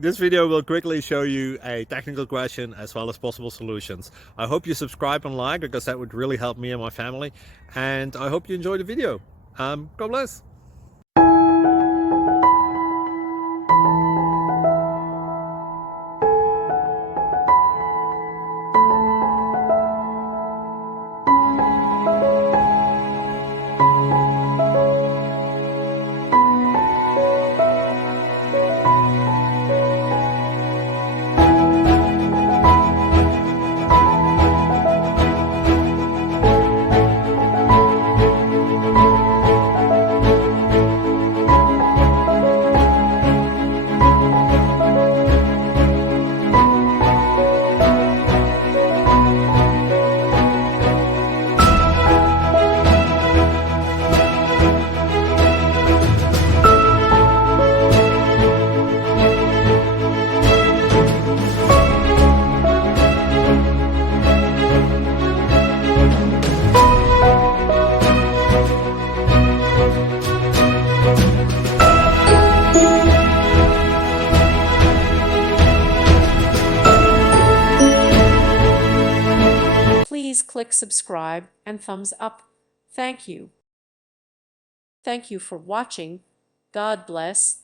This video will quickly show you a technical question as well as possible solutions. I hope you subscribe and like, because that would really help me and my family. And I hope you enjoy the video. God bless. Please click subscribe and thumbs up. Thank you. Thank you for watching. God bless.